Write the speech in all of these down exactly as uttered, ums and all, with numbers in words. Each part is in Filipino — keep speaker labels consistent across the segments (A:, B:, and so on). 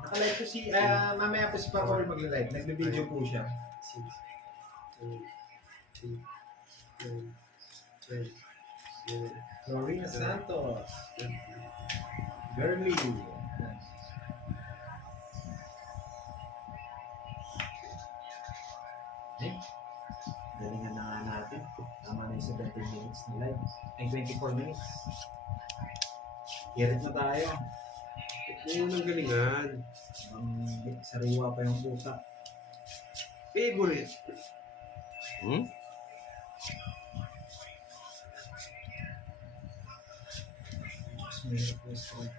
A: Nakalive po si, ah, mamaya po si Papa Will magla-live. Nagbe-video po siya.
B: six, seven, eight, nine, ten, eleven,
A: Florina Santos.
B: twelve,
A: Girly. Eh, galingan na nga natin. Tama na yung seventeen minutes na live. Ay, twenty-four minutes. Kirit na tayo.
B: Yung nang galingan.
A: Ang sariwa pa yung puta.
B: Favorite.
C: Hmm?
A: Mas may request ko.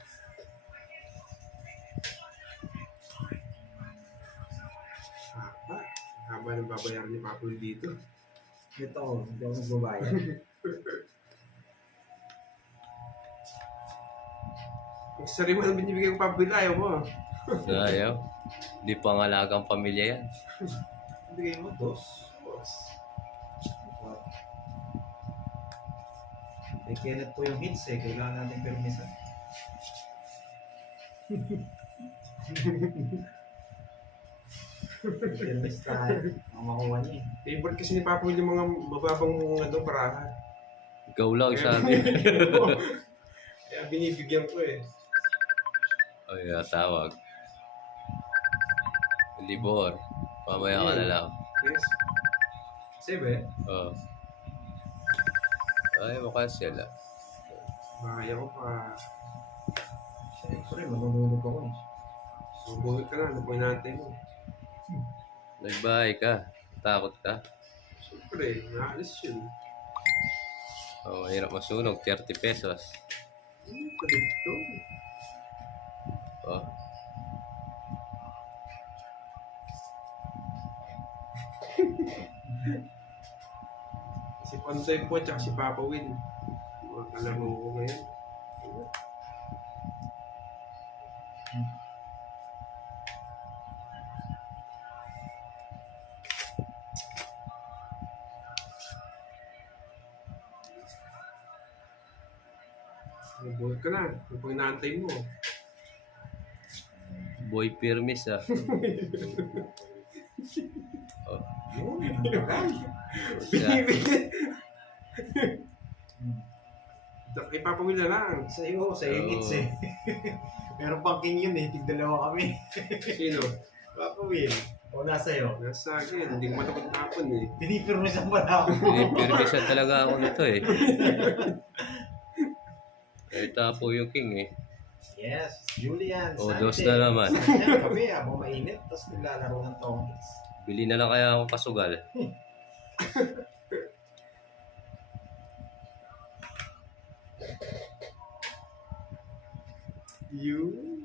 B: Haba. Haba ng babayaran ni Papa Will dito.
A: Ito, hindi ako nagbabayad.
B: Ang sariwa ang binibigay ko Papa Will, ayaw mo.
C: Ayaw. Di pangalagang pamilya yan.
A: Bigay mo, dos.
B: Boss.
A: Eh, Kenneth po yung hits eh. Kailangan natin permisan. Permis tayo. Ang makuha niya eh.
B: Favorite kasi ni Papa Will yung mga mababang ano, parahan.
C: Ikaw lang sabi.
B: Kaya binibigyan ko eh.
C: Ay, ah, tawag. Libor. Mamaya ka na lang.
B: Yes.
A: Sebe?
C: Oh. Ay, makansel ah.
B: Makaya ko pa.
A: Siyempre, manunulog ako eh.
B: Subuhin ka na, ano po natin mo.
C: Nagbahay ka. Takot ka.
B: Siyempre, naalis yun.
C: Oh, mahirap masunog. thirty pesos.
B: Hmm, palit to.
C: Oh.
B: Si Pantoy po at si Papa Will. Mga kalaro ko ngayon. Nabuhay ka na. Ano po inaantay mo?
C: Boy Pirmis ah. Oh.
A: Yun, ang tagal.
C: Siya.
B: Binibigyan. Kay Papa Will na lang.
A: Sa iyo, sa iyo hits eh. Meron pang king yun eh. Tigdalawa kami.
B: Sino?
A: Papa Will. O nasa iyo.
B: Nasa akin. Hindi ko matapot tapon eh.
A: Pinipirmisan pa na ako.
C: Pirmisan talaga ako nito eh. Eh, tapo yung king eh.
A: Yes, Julian
C: O,
A: Sanchez.
C: dos na naman.
A: Yan, kami habang mainit, tapos naglalaro ng tongkits.
C: Bili na lang kaya akong kasugal.
B: Yun.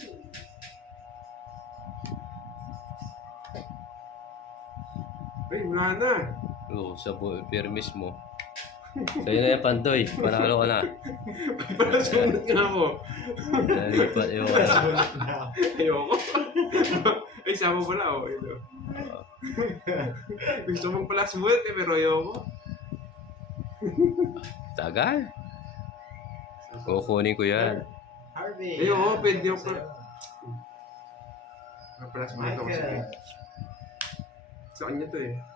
B: Ay, wala na.
C: Oo, sa boy Pirmis mo. Sa'yo na yan, Pantoy. Panalo ka na.
B: Para sumunod ka na ako.
C: Nalipat yung
A: Sulit na ako.
B: Ayoko. Ay, sama pala ako. Ito. Gusto mong pala sumunod eh, pero ayoko.
C: tagal. Kukunin ko yan.
A: Harvey.
B: Ayoko,
A: yan.
B: pwede ako.
A: Sa'yo.
B: Ah, pala sumunod ako. Sige.
A: Michael.
B: Sa kanya to eh.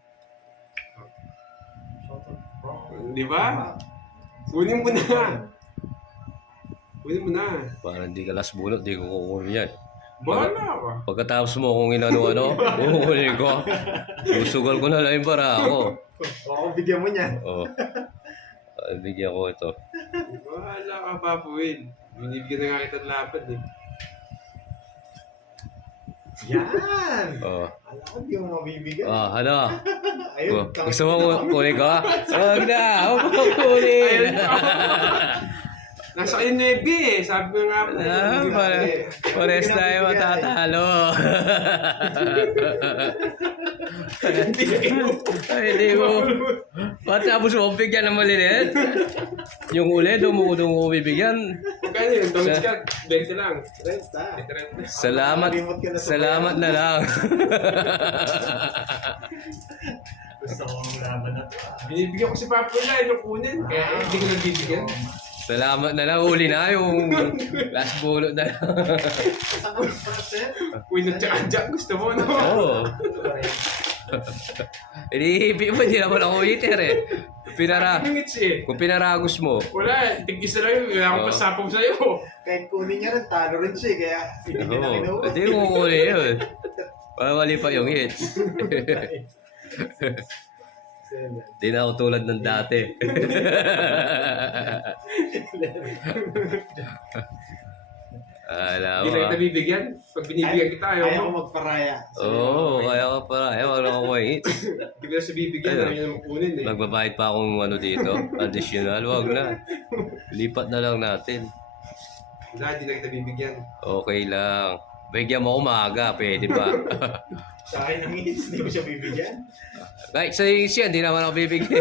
A: Shot
B: Di ba? Kunin mo na. Kunin mo na.
C: Parang di ka last bunot, di ko kukunin yan.
B: Bahala ka.
C: Pagkatapos mo kung inano-ano, kukunin ko. Susugal ko na lang yung para ako.
A: Oo, bigyan mo niyan.
C: Oo. Ah, bigyan ko ito.
B: Bahala ka, Papa Will. Binibigyan na nga kita ng lapad eh.
A: Yan!
C: Oo.
A: Alam ko, di mo mabibigyan.
C: Ah, ano?
A: Ayun,
C: Oh, gusto mo ku- kunin ko? Huwag na! Huwag mo kunin!
B: Nasa kayo nuebe eh. Sabi ko nga po.
C: Ah, pare, pares tayo matatalo. Ay, hindi mo. Matapos mo bigyan ng maliliit. Yung uli, doon mo doon mo bibigyan.
B: Magkano yun? Damage ka? twenty lang.
A: Renta.
C: Salamat. Salamat na lang.
A: Gusto ko ang laban na to.
B: Binibigyan ko si Papa Will eh. Nung kunin. Kaya hindi ko nagbibigyan.
C: Salamat na lang. Uli na yung last bullet na lang.
A: Sa process.
B: Queen at saka Jack, gusto mo, no?
C: Oo. Inihipi mo, hindi naman ako waiter eh. Pinara,
B: Minutes eh.
C: kung pinaragos mo,
B: Wala, tig-isa lang yun. Wala akong
C: Oo.
B: pasapaw sa'yo.
A: Kahit kunin niya rin, talo rin siya. eh, Kaya hindi niya na
C: oo.
A: kinuha.
C: Hindi mo kukunin yun. Para mali pa yung hits.
A: Seven.
C: Di na ako tulad ng dati. Alam
B: Hindi
C: mo.
B: na kita bibigyan. Pag binibigyan kita, ayaw
A: Ayaw ko
B: mo.
A: magparaya.
C: Oo, kaya ka para. Ayaw, wala akong may hits.
B: Hindi ko na siya bibigyan.
C: Ayun.
B: Ayaw niya naman kunin eh.
C: Magbabayad pa akong ano dito. Additional. Wag na. Lipat na lang natin.
B: Wala, hindi na kita bibigyan.
C: Okay lang. Bigyan mo umaga. Pwede pa.
A: Sa akin ang hits, hindi ko siya bibigyan.
C: Kahit sa siya, hindi naman ako bibigyan.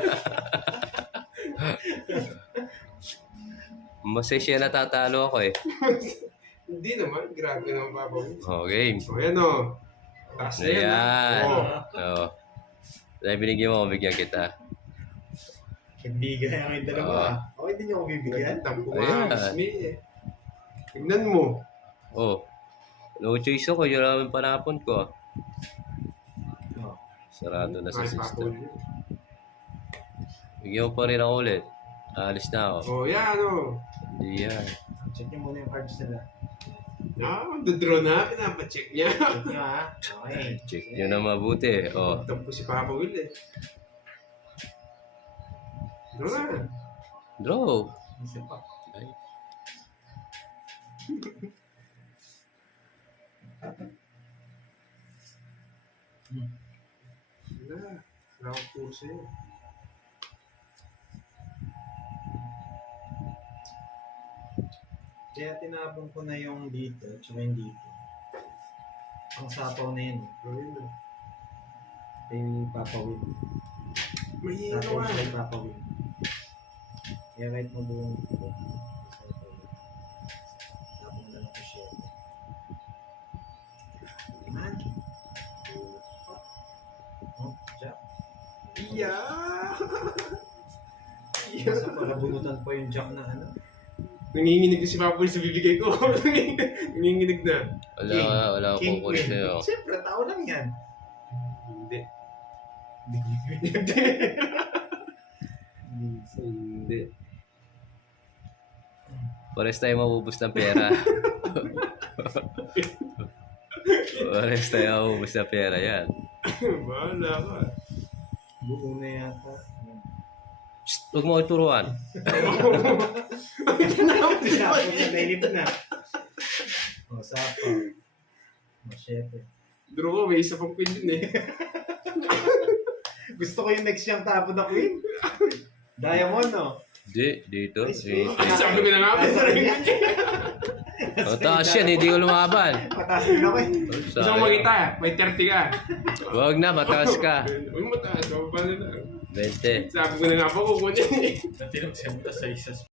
C: Masaya siya natatalo ako eh.
B: Hindi naman. Grabe naman, Papa.
C: Oh, game.
B: O, yan o. Taas na yan.
C: Ayan.
B: O.
C: Oo. Dahil binigyan mo, bigyan kita.
A: Kaibigan ako yung dalawa.
C: Oo.
A: Ako hindi niyo ako bibigyan.
B: Tampo
C: Ayan.
B: nga, Miss May eh. Tignan mo.
C: Oh. No choice ako. Yun naman panapon ko.
A: Oh.
C: Sarado na sa
B: Ay, Papa.
C: system. Bigyan mo pa rin ako ulit. Alis na ako.
B: O, yan o.
C: Hindi yan.
A: Check niyo muna yung cards nila.
B: Ah, dodraw na. Pinapacheck niya.
A: Check niyo ha. Okay.
C: Check nyo na mabuti. Oh.
B: Tampo si Papa Will eh. Draw na.
C: Draw.
A: Isa pa.
C: Ay.
B: Wala. Wala akong puso eh.
A: Kaya tinapon ko na yung dito, tsaka yung dito. Ang sapaw na yun.
B: Draw yun eh.
A: Kay Papa Will.
B: May ano
A: Sapaw
B: nga.
A: siya kay Papa Will. Kaya kahit mo buong dito. Tapon na lang ko siya. Man. Oh, Jack.
B: Iya. Iya.
A: Basta pala bunutan po yung Jack na ano.
B: Nanginginig na si Papa Will sa bibigay ko. Nanginginig na.
C: Wala,
A: King.
C: wala akong
A: King
C: kukulit
A: Queen.
C: sa'yo.
A: Siyempre, tao lang yan.
B: Hindi.
A: Hindi.
B: Hindi.
C: Pares tayo mabubos ng pera. Pares tayo mabubos ng pera yan.
B: Bahala ka.
A: Buo na yata.
C: Shh, huwag mo ituruan.
A: Tinapon na, nailip na. O, sapaw. Machete.
B: Draw ko, may isa pang pin din eh.
A: Gusto ko yung next siyang tapon na queen. Diamond, no?
C: Di, dito.
A: Nice,
C: Eh,
B: Ay, sabi ko na nga.
A: Ay, sorry.
C: oh, taas yan, hindi ko lumaban.
A: Pataas din ako eh.
B: Gusto mo magita, may thirty ka.
C: Huwag na, mataas ka.
B: Huwag mo mataas, mababa na lang.
C: twenty.
B: Sabi ko na nga po, kukunin eh.
D: Natinong siya mo sa isa